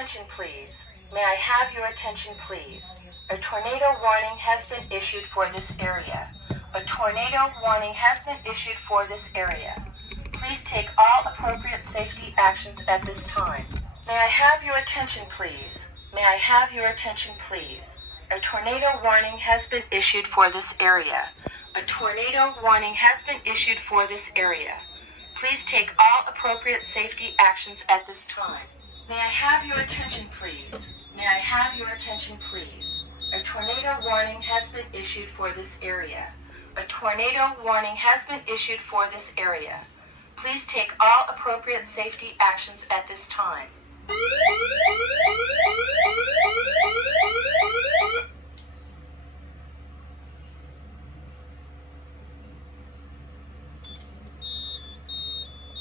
attention, please? May I have your attention, please? A tornado warning has been issued for this area. A tornado warning has been issued for this area. Please take all appropriate safety actions at this time. May I have your attention, please? May I have your attention, please? A tornado warning has been issued for this area. A tornado warning has been issued for this area. Please take all appropriate safety actions at this time. May I have your attention, please? May I have your attention, please? A tornado warning has been issued for this area. A tornado warning has been issued for this area. Please take all appropriate safety actions at this time.